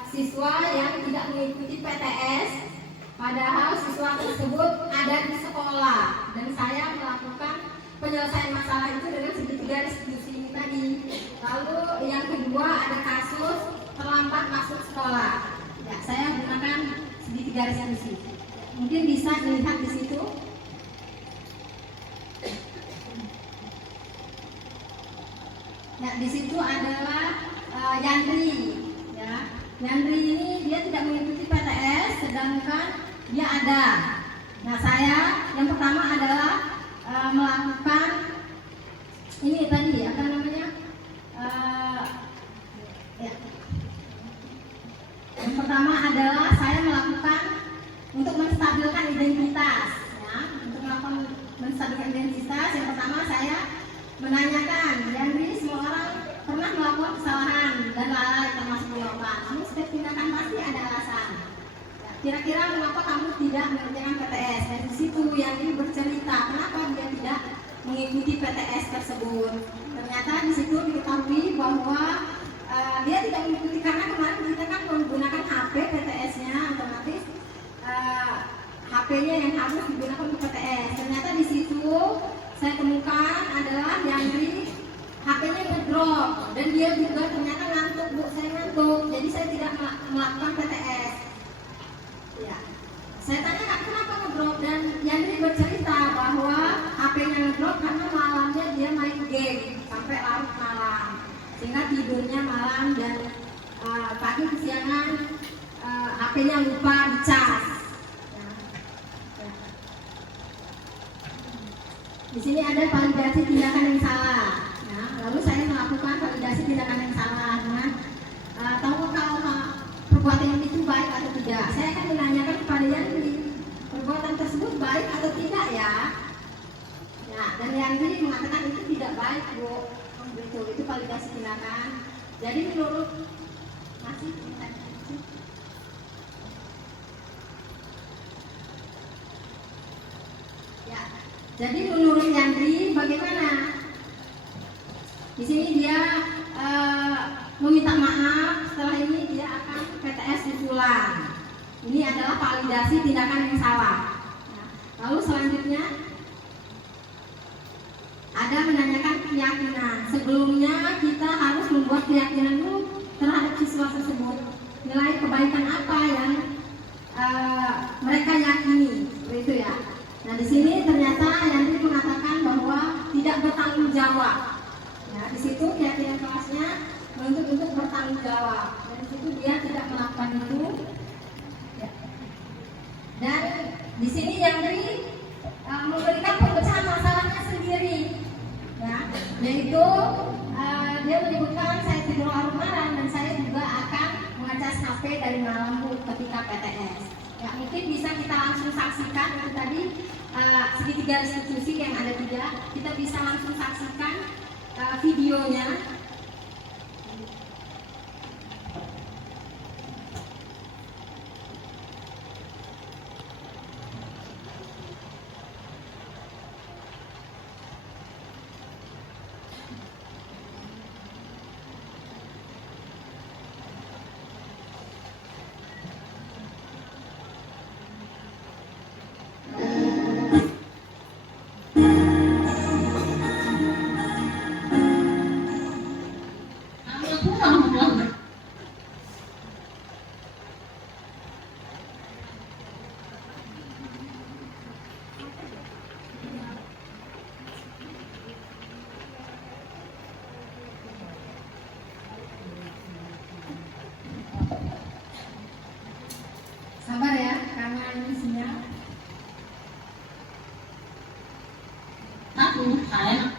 siswa yang tidak mengikuti PTS, padahal siswa tersebut ada di sekolah dan saya melakukan penyelesaian masalah itu dengan segitiga restitusi ini tadi. Lalu yang kedua ada kasus terlambat masuk sekolah. Ya, saya gunakan segitiga restitusi. Mungkin bisa dilihat di situ. Ya, di situ adalah Yandri. Ya, Yandri ini dia tidak mengikuti PTS, sedangkan dia ada. Nah, saya yang pertama adalah melakukan ini tadi apa namanya? Ya. Yang pertama adalah saya melakukan untuk menstabilkan identitas. Ya, untuk melakukan menstabilkan identitas, yang pertama saya menanyakan, Yandri, semua orang pernah melakukan kesalahan dan lalai termasuk jawaban. Namun setiap tindakan pasti ada alasan. Ya, kira-kira mengapa kamu tidak mengerjakan PTS? Dan di situ Yandri bercerita kenapa dia tidak mengikuti PTS tersebut. Ternyata di situ diketahui bahwa dia tidak mengikuti karena kemarin kita kan menggunakan HP PTS-nya otomatis HP-nya yang harus digunakan untuk PTS. Ternyata di situ saya temukan adalah Yandri HP-nya ngedrop dan dia juga ternyata ngantuk, Bu, saya ngantuk, jadi saya tidak melakukan PTS. Ya, saya tanya kenapa ngedrop dan Yandri bercerita bahwa HP-nya ngedrop karena malamnya dia main game sampai larut malam, sehingga tidurnya malam dan pagi kesiangan HP-nya lupa dicas. Di sini ada validasi tindakan yang salah. Ya, lalu saya melakukan validasi tindakan yang salah dengan tahu kalau perbuatan itu baik atau tidak. Saya akan menanyakan kepada Yandri, perbuatan tersebut baik atau tidak ya? Ya, dan Yandri mengatakan itu tidak baik, Bu. Itu validasi tindakan. Jadi menurut masih ya. Jadi menurut Yandri bagaimana? Di sini dia meminta maaf, setelah ini dia akan PTS usulan. Ini adalah validasi tindakan yang salah. Lalu selanjutnya ada menanyakan keyakinan. Sebelumnya kita harus membuat keyakinan dulu terhadap siswa tersebut. Nilai kebaikan apa yang mereka yakini, begitu ya. Nah, di sini ternyata Yandri mengatakan bahwa tidak bertanggung jawab. Ya, di situ keyakinan kelasnya menuntut untuk bertanggung jawab. Dan di situ dia tidak melakukan itu. Ya. Dan di sini Yandri memberikan pemecahan masalahnya sendiri. Ya, yaitu dia menyebutkan saya tidur larut malam dan saya juga akan mengacas HP dari malam ketika PTS. Ya, mungkin bisa kita langsung saksikan itu tadi segitiga restitusi yang ada 3, kita bisa langsung saksikan videonya. Sabar ya, karena ini sinyal. Saya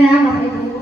ya Bapak Ibu.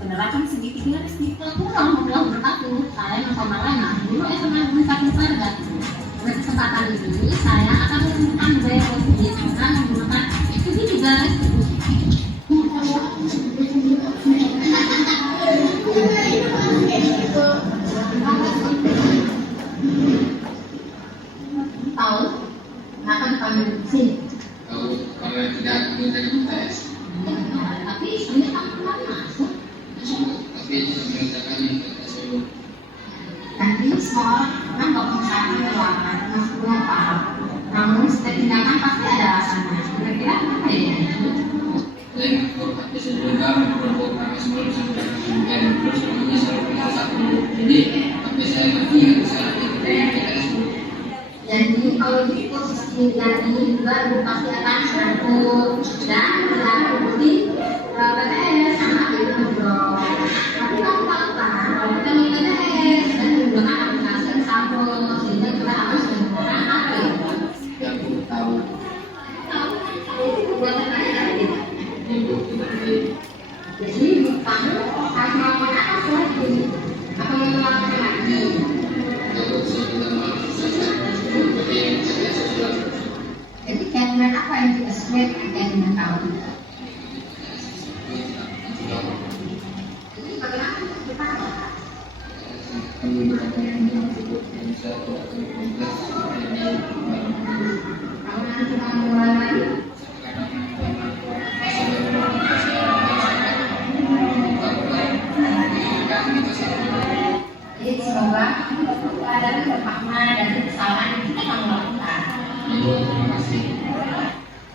Penerapan segitiga di Pelabuhan Membelah Berkatu. Saya Nova Guru SMA Universitas Sargat. Pada kesempatan ini saya akan menemukan budaya positif dengan menggunakan segitiga tahu kenapa dipanggil sini? Tahu kalau tidak mengerjakan tes. Tapi sebenarnya kamu pernah masuk. Tapi tidak mengerjakan tes dulu. Nanti semua orang kan gak punya syarat keuangan, masuk belum paham. Namun setiap tindakan pasti ada alasannya. Kira-kira apa ya? Saya ngatur hati sebentar, berprogram sebelum sampai dan terus namanya selalu satu. Jadi tapi saya ngerti nggak bisa tes dulu. Jadi kalau gitu sistem ini juga pasti akan sangkut dan berlaku bukti PTS sama itu bro. Tapi kamu tahu kan kalau kita mau PTS dan menggunakan aplikasi sampel sehingga kita harus menggunakan HP. Ya aku tahu. Tahu buat apa ya? Itu tidak. Jadi kamu harus melakukan apa lagi? Apa mau melakukan lagi? Kalau saya tidak mau saja. Tapi saya sudah. Jadi keinginan apa yang kita sesuai dengan keinginan kamu? Jadi bagaimana kita? Kami berapa yang cukup yang bisa komunitas ini. Kalau nanti kamu mulai lagi, jadi semoga ada kepahaman dan kesalahan yang kita akan lakukan. Terima kasih.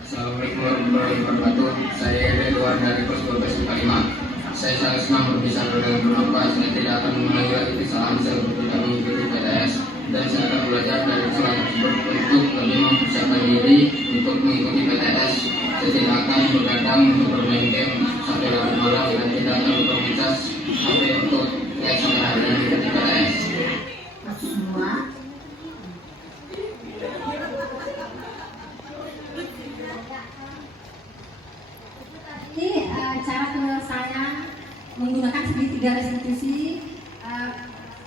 Assalamualaikum warahmatullahi wabarakatuh. Saya Ridwan dari kelas 12 IPA 5. Saya sangat senang berbicara dengan bernapas. Saya tidak akan mengulangi lagi kesalahan saya ketika mengikuti PTS dan saya akan belajar dari kesalahan tersebut untuk lebih mempersiapkan diri untuk mengikuti PTS. Saya tidak akan bergadang untuk bermain game sampai larut malam dan tidak akan berkomunitas sampai untuk sampai hari ini mengikuti PTS. Semua Ini cara penyelesaian menggunakan segitiga restitusi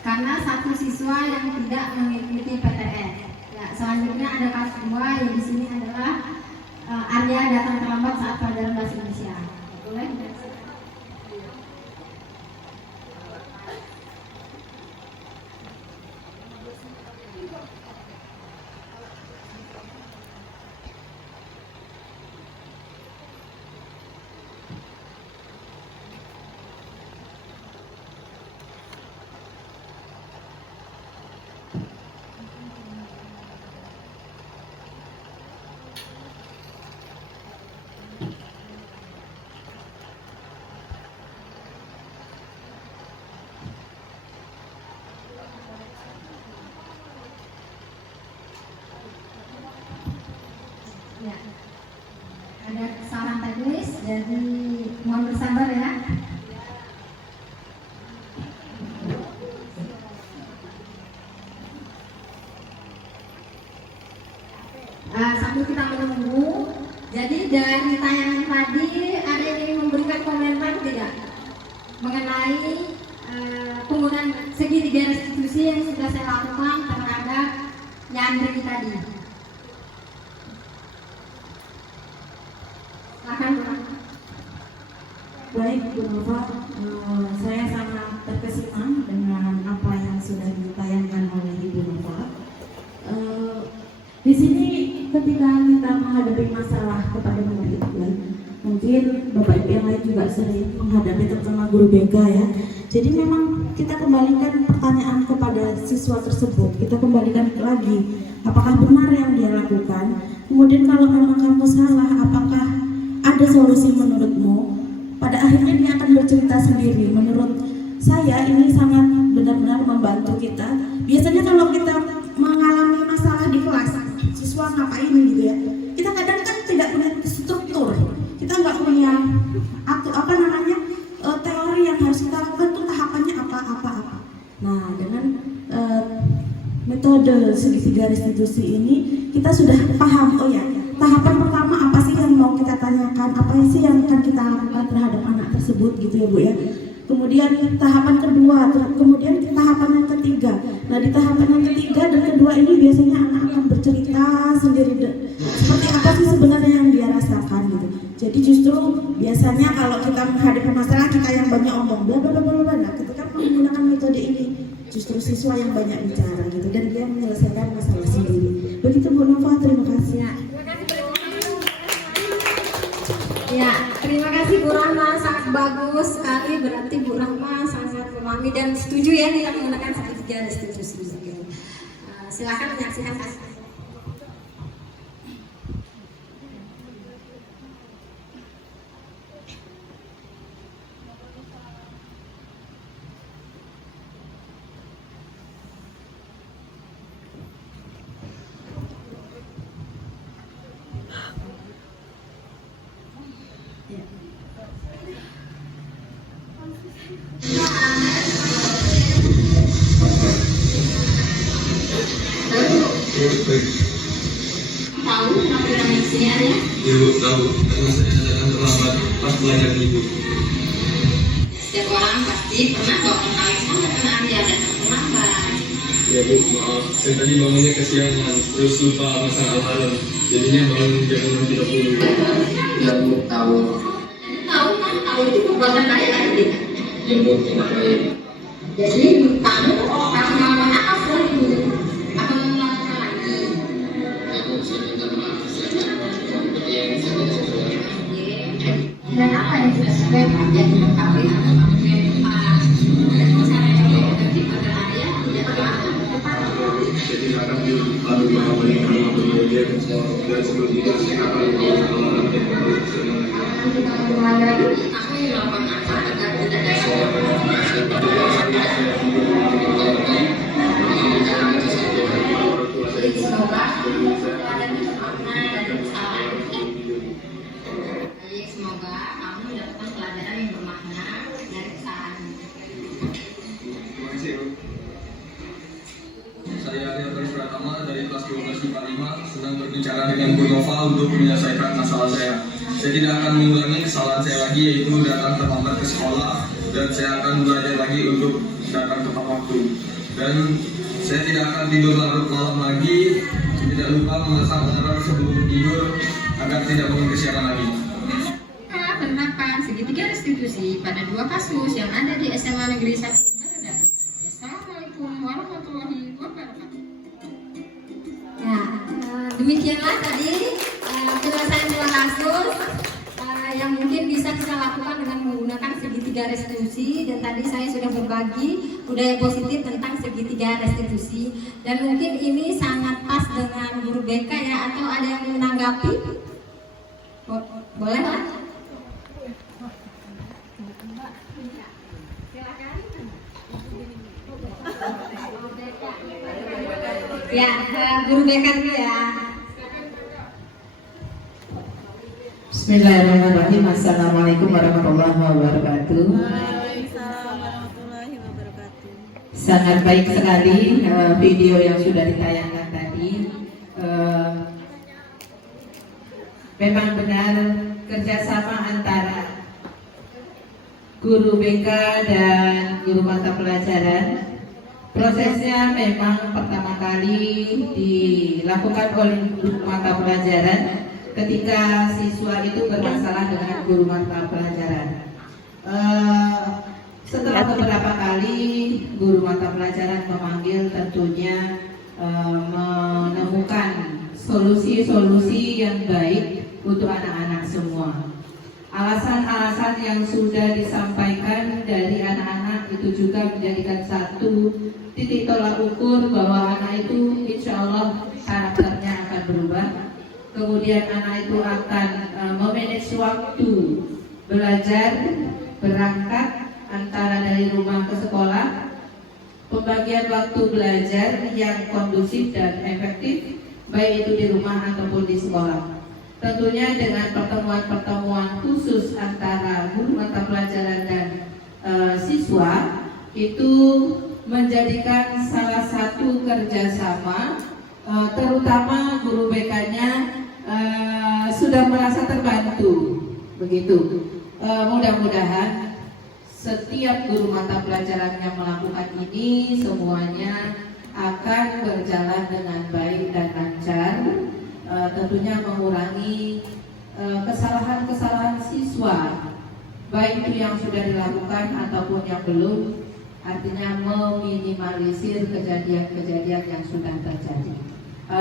karena satu siswa yang tidak mengikuti PTS. Ya, selanjutnya ada kasus 2 yang di sini adalah Arya datang terlambat saat pelajaran bahasa Indonesia. Boleh? Ya. Ada kesalahan teknis, jadi mohon bersabar ya. Sambil kita menunggu, jadi dari tayangan tadi ada yang ingin memberikan komentar tidak mengenai penggunaan segitiga restitusi yang sudah saya lakukan terhadap Yandri tadi. Baik Bu Nova, saya sangat terkesima dengan apa yang sudah ditayangkan Di sini ketika kita menghadapi masalah kepada murid, ya, mungkin Bapak Ibu yang lain juga sering menghadapi, terutama guru BK ya. Jadi memang kita kembalikan pertanyaan kepada siswa tersebut, kita kembalikan lagi, apakah benar yang dia lakukan? Kemudian kalau memang kamu salah, apakah ada solusi menurutmu? Pada akhirnya dia akan bercerita sendiri. Menurut saya ini sangat benar-benar membantu kita. Biasanya kalau kita mengalami masalah di kelas, siswa ngapain gitu ya, kita kadang kan tidak punya struktur, kita nggak punya teori yang harus kita lakukan tuh tahapannya apa. Nah, dengan metode segitiga restitusi ini kita sudah paham, oh ya, tahapan pertama apa sih yang mau kita tanyakan, apa sih yang akan kita lakukan terhadap anak tersebut gitu ya Bu ya. Kemudian tahapan kedua, kemudian tahapan yang ketiga. Nah, di tahapan yang ketiga dan kedua ini biasanya anak akan bercerita sendiri seperti apa sih sebenarnya yang dia rasakan gitu. Jadi justru biasanya kalau kita menghadapi masalah, kita yang banyak omong bla bla bla bla. Nah, ketika menggunakan metode ini justru siswa yang banyak bicara gitu dan dia menyelesaikan masalah sendiri. Begitu Bu Nova, terima kasih. Ya, terima kasih Bu Rahma, sangat bagus sekali. Berarti Bu Rahma sangat memahami dan setuju ya tidak menggunakan segitiga restitusi. Silakan menyaksikan hasil. Tahu kenapa kita di sini ada? Ibu tahu, karena saya datang terlambat pas belajar ibu. Setiap orang pasti pernah bawa kali sama karena dia datang terlambat. Ya Bu, maaf, saya tadi bangunnya kesiangan, terus lupa pasang alarm, jadinya bangun jam 6.30. Ya Bu, tahu. Tahu kan? Tahu itu perbuatan baik kan tidak? Ya Bu, tidak baik. Jadi kamu akan melakukan apa selanjutnya? Akan melakukan lagi? Ya Bu, saya minta maaf, saya akan seperti yang saya tidak sesuai. Dan apa yang tidak sesuai yang diketahui atau Jadi sekarang lalu mengalami karena berbeda dan sebelum itu saya akan melakukan semoga kamu mendapatkan pelajaran yang bermakna dari kesalahan. Terima kasih Bu. Saya Leonard Pratama dari kelas 12 IPA 5 sedang berbicara dengan Bu Nova untuk menyelesaikan masalah saya. Saya tidak akan mengulangi kesalahan saya lagi, yaitu datang terlambat ke sekolah, dan saya akan belajar lagi untuk datang tepat waktu. Dan saya tidak akan tidur larut malam lagi, tidak lupa memasang alarm sebelum tidur agar tidak bangun kesiangan lagi. Penerapan segitiga restitusi pada 2 kasus yang ada di SMA Negeri 1 Baradang. Assalamualaikum warahmatullahi wabarakatuh. Ya, demikianlah tadi penyelesaian 2 kasus yang mungkin bisa kita lakukan dengan menggunakan segitiga restitusi, dan tadi saya sudah berbagi budaya positif tentang segitiga restitusi, dan mungkin ini sangat pas dengan guru BK ya, atau ada yang menanggapi? Boleh lah. Ya, guru BK dulu ya. Bismillahirrahmanirrahim. Assalamualaikum warahmatullahi wabarakatuh. Sangat baik sekali video yang sudah ditayangkan tadi. Memang benar kerjasama antara guru BK dan guru mata pelajaran. Prosesnya memang pertama kali dilakukan oleh guru mata pelajaran ketika siswa itu bermasalah dengan guru mata pelajaran. Setelah beberapa kali guru mata pelajaran memanggil, tentunya menemukan solusi-solusi yang baik untuk anak-anak semua. Alasan-alasan yang sudah disampaikan dari anak-anak itu juga menjadikan satu titik tolak ukur bahwa anak itu insya Allah karakternya akan berubah. Kemudian anak itu akan memanage waktu belajar, berangkat antara dari rumah ke sekolah, pembagian waktu belajar yang kondusif dan efektif, baik itu di rumah ataupun di sekolah. Tentunya dengan pertemuan-pertemuan khusus antara guru mata pelajaran dan siswa itu menjadikan salah satu kerjasama, terutama guru BK-nya sudah merasa terbantu. Begitu. Mudah-mudahan setiap guru mata pelajaran yang melakukan ini semuanya akan berjalan dengan baik dan lancar. Tentunya mengurangi kesalahan-kesalahan siswa, baik itu yang sudah dilakukan ataupun yang belum, artinya meminimalisir kejadian-kejadian yang sudah terjadi.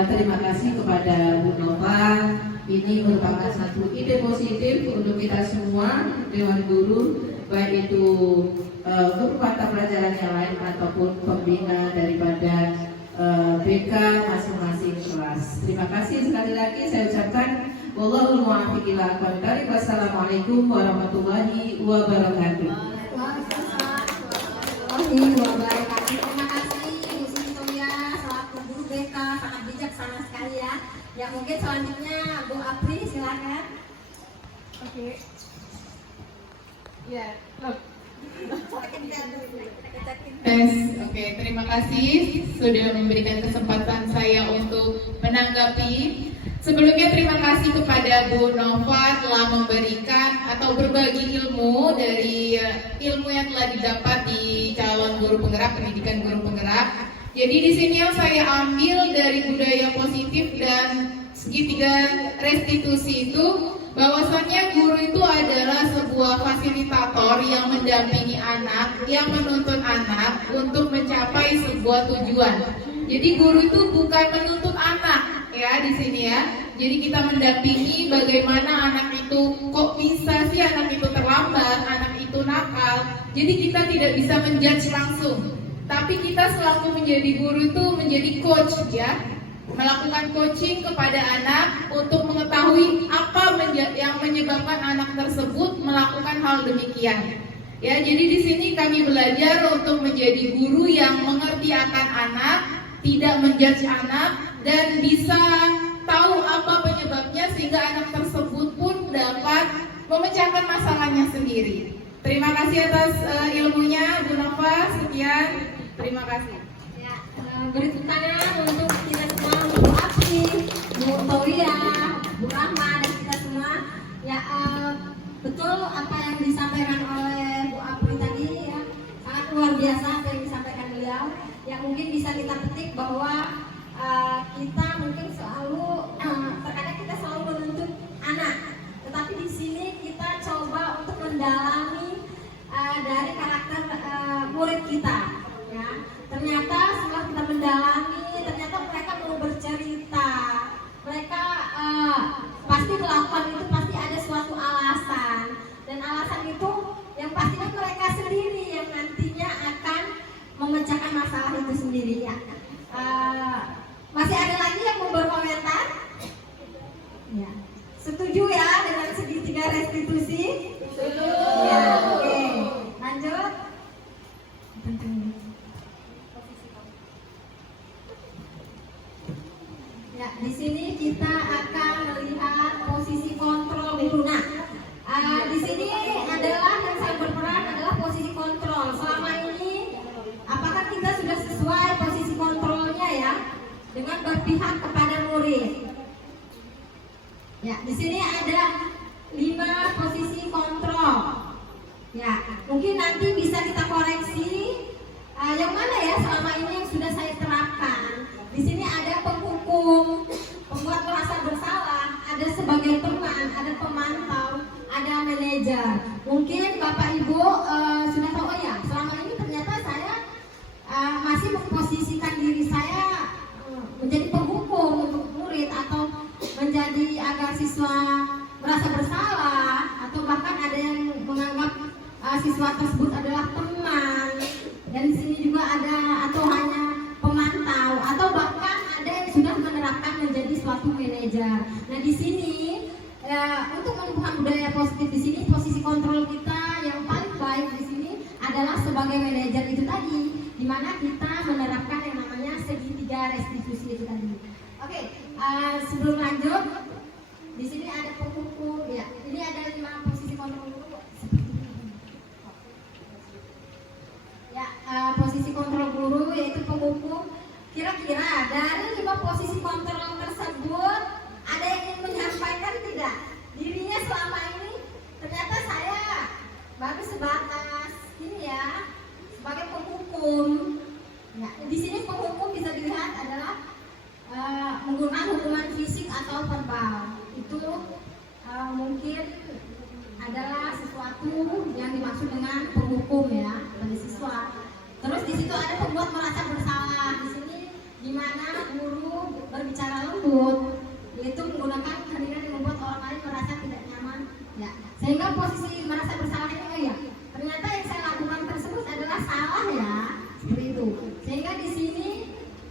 Terima kasih kepada Bu Nova. Ini merupakan satu ide positif untuk kita semua, Dewan Guru, baik itu guru mata pelajaran yang lain ataupun pembina daripada BK masing-masing kelas. Terima kasih sekali lagi saya ucapkan wallahul muwaffiq ila aqwamit thoriq. Wassalamualaikum warahmatullahi wabarakatuh. Terima kasih Bu Sintoya selaku guru BK, sangat bijaksana sekali ya. Ya mungkin selanjutnya Bu Apri silakan. Oke. Ya. Oke, terima kasih sudah memberikan kesempatan saya untuk menanggapi. Sebelumnya terima kasih kepada Bu Nova telah memberikan atau berbagi ilmu dari ilmu yang telah didapat di calon guru penggerak, pendidikan guru penggerak. Jadi di sini yang saya ambil dari budaya positif dan segitiga restitusi itu, bahwasannya guru itu adalah sebuah fasilitator yang mendampingi anak, yang menuntun anak untuk mencapai sebuah tujuan. Jadi guru itu bukan menuntut anak ya di sini ya. Jadi kita mendampingi bagaimana anak itu, kok bisa sih anak itu terlambat, anak itu nakal. Jadi kita tidak bisa menjudge langsung. Tapi kita selaku menjadi guru itu menjadi coach ya. Melakukan coaching kepada anak untuk mengetahui apa yang menyebabkan anak tersebut melakukan hal demikian. Ya, jadi di sini kami belajar untuk menjadi guru yang mengerti akan anak, tidak menjudge anak, dan bisa tahu apa penyebabnya sehingga anak tersebut pun dapat memecahkan masalahnya sendiri. Terima kasih atas ilmunya Bu Nova. Sekian. Terima kasih. Ya, beri tepuk tangan untuk kita semua, Bu Apri, Bu Toya, Bu Rahma, dan kita semua. Ya, betul apa yang disampaikan oleh Bu Apri tadi ya, sangat luar biasa apa yang disampaikan beliau. Ya mungkin bisa kita petik bahwa kita mungkin selalu terkadang kita selalu menuntut anak, tetapi di sini kita coba untuk mendalami dari karakter murid kita. Ya, ternyata setelah kita mendalami, ternyata mereka mau bercerita, mereka pasti melakukan itu pasti ada suatu alasan, dan alasan itu yang pastinya mereka sendiri yang nantinya akan memecahkan masalah itu sendiri ya. Masih ada lagi yang mau berkomentar? Ya, setuju ya dengan segitiga restitusi? Setuju. Ya, oke. Lanjut. Ya, di sini kita akan melihat posisi kontrol guru. Nah, di sini adalah yang saya berperan adalah posisi kontrol. Selama ini, apakah kita sudah sesuai posisi kontrolnya ya, dengan berpihak kepada murid? Ya, di sini ada 5 posisi kontrol. Ya, mungkin nanti bisa kita koreksi yang mana ya selama ini yang sudah saya terapkan. Di sini ada penghukum, pembuat merasa bersalah, ada sebagai teman, ada pemantau, ada manajer. Mungkin Bapak Ibu sudah tahu ya, selama ini ternyata saya masih memposisikan diri saya menjadi penghukum untuk murid atau siswa tersebut adalah teman, dan di sini juga ada atau hanya pemantau atau bahkan ada yang sudah menerapkan menjadi suatu manajer. Nah di sini untuk menumbuhkan budaya positif di sini posisi kontrol kita yang paling baik di sini adalah sebagai manajer itu tadi, di mana kita menerapkan yang namanya segitiga restitusi itu tadi. Oke, sebelum lanjut, di sini ada penghukum ya. Ini ada 5 posisi kontrol guru seperti ini. Ya, posisi kontrol guru yaitu penghukum. Kira-kira dari 5 posisi kontrol tersebut ada yang ingin menyampaikan tidak? Dirinya selama ini ternyata saya baru sebatas ini ya sebagai penghukum. Ya, di sini penghukum bisa dilihat adalah menggunakan hukuman fisik atau verbal. Itu mungkin adalah sesuatu yang dimaksud dengan penghukum ya pada siswa. Terus di situ ada pembuat merasa bersalah. Di sini di mana guru berbicara lembut, yaitu menggunakan kehadiran yang membuat orang lain merasa tidak nyaman. Ya, sehingga posisi merasa bersalah ini oh ya, ternyata yang saya lakukan tersebut adalah salah ya, seperti itu. Sehingga di sini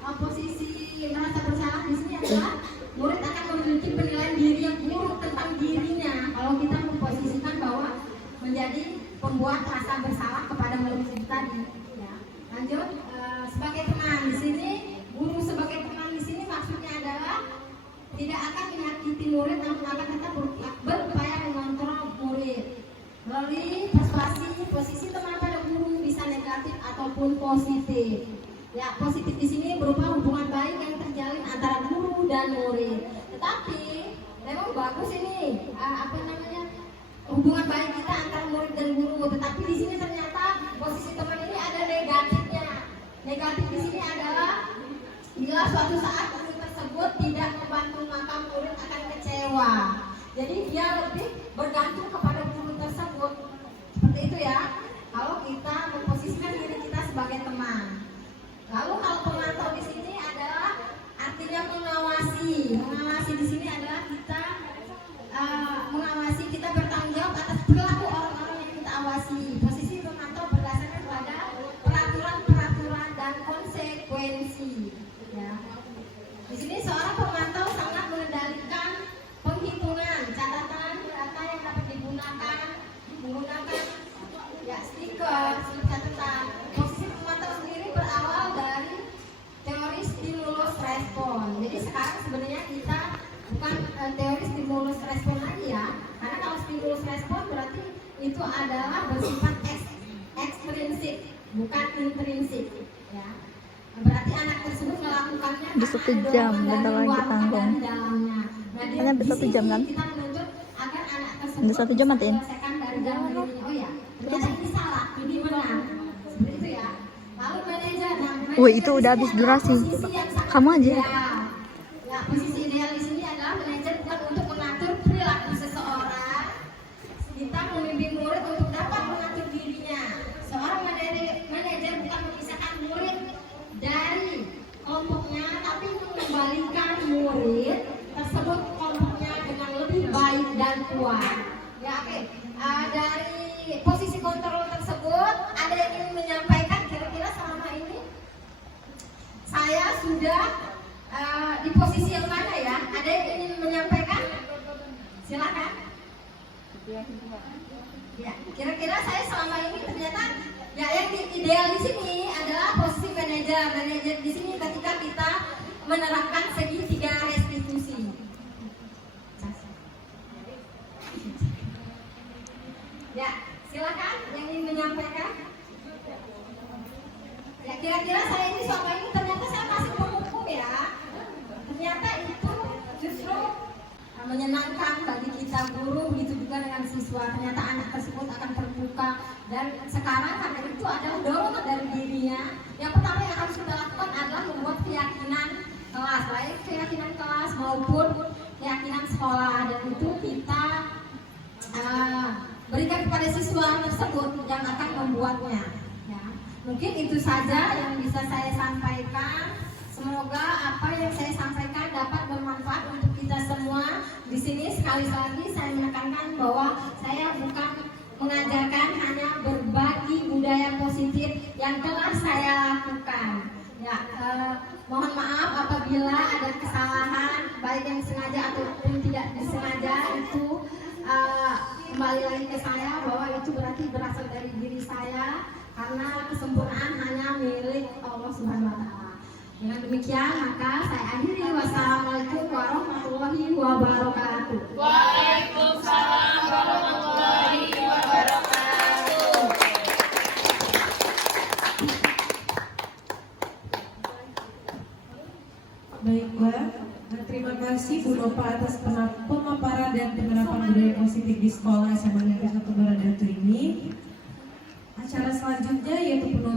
posisi merasa bersalah di sini adalah murid akan memiliki penilaian diri yang buruk tentang dirinya kalau kita memposisikan bahwa menjadi pembuat rasa bersalah kepada murid tadi. Ya. Lanjut, sebagai teman di sini, guru sebagai teman di sini maksudnya adalah tidak akan menyakiti murid, namun akan tetap berupaya mengontrol murid. Melalui persuasi, posisi teman pada guru bisa negatif ataupun positif. Ya, positif di sini berupa hubungan baik yang terjalin antara guru dan murid. Tetapi memang bagus ini hubungan baik kita antara murid dan guru. Tetapi di sini ternyata posisi teman ini ada negatifnya. Negatif di sini adalah bila suatu saat guru tersebut tidak membantu maka murid akan kecewa. Jadi dia lebih bergantung kepada guru tersebut. Seperti itu ya. Kalau kita memposisikan diri kita sebagai teman. Lalu kalau pemantau di sini adalah artinya mengawasi. Mengawasi di sini adalah kita mengawasi, kita bertanggung jawab atas perilaku orang-orang yang kita awasi. Posisi pemantau berdasarkan pada peraturan-peraturan dan konsekuensi. Ya. Di sini seorang pemantau sangat mengendalikan penghitungan, catatan data yang dapat digunakan, menggunakan ya stiker, catatan. Posisi pemantau sendiri berawal dari teori stimulus respon. Jadi sekarang sebenarnya kita bukan teori stimulus respon lagi ya, karena kalau stimulus respon berarti itu adalah bersifat ekstrinsik, bukan intrinsik. Ya. Berarti anak tersebut melakukannya Di 1 jam, bentar lagi tanggung. Karena habis 1 jam kan? Kita menuntut agar anak tersebut Udah 1 jam matiin. menyelesaikan dari dalam dirinya. Oh ya, ternyata ini salah, ini benar. Seperti itu ya. Lalu manajer, Wih, itu udah habis durasi. Kamu aja. Ya, posisi ideal di sini adalah manajer bukan untuk mengatur perilaku seseorang. Kita membimbing murid untuk dapat mengatur dirinya. Seorang manajer bukan memisahkan murid dari kelompoknya, tapi mengembalikan murid tersebut kelompoknya dengan lebih baik dan kuat. Ya, oke. Dari posisi kontrol tersebut, ada yang ingin menyampaikan kira-kira selama ini saya sudah di posisi yang mana ya? Ada yang ingin menyampaikan? Silakan. Ya, kira-kira saya selama ini ternyata ya yang ideal di sini adalah posisi manajer. Manajer di sini ketika kita menerapkan segitiga restitusi. Ya, silakan yang ingin menyampaikan. Ya, kira-kira saya ini selama ini ternyata saya masih penghukum ya. Ternyata itu justru menyenangkan bagi kita guru, begitu juga dengan siswa. Ternyata anak tersebut akan terbuka, dan sekarang karena itu adalah dorongan dari dirinya. Yang pertama yang harus kita lakukan adalah membuat keyakinan kelas, baik keyakinan kelas maupun keyakinan sekolah, dan itu kita berikan kepada siswa tersebut yang akan membuatnya. Ya. Mungkin itu saja yang bisa saya sampaikan. Semoga apa yang saya sampaikan dapat bermanfaat untuk kita semua. Di sini sekali lagi saya menekankan bahwa saya bukan mengajarkan hanya berbagi budaya positif yang telah saya lakukan. Ya, mohon maaf apabila ada kesalahan baik yang sengaja ataupun tidak disengaja, itu kembali lagi ke saya bahwa itu berarti berasal dari diri saya, karena kesempurnaan hanya milik Allah Subhanahu wa taala. Dengan demikian maka saya akhiri. Wassalamualaikum warahmatullahi wabarakatuh. Waalaikumsalam warahmatullahi wabarakatuh. Baiklah, terima kasih Bu Nova atas pemaparan dan penerapan budaya positif di sekolah SMA Negeri 1 Baradatu ini. Acara selanjutnya yaitu penutupan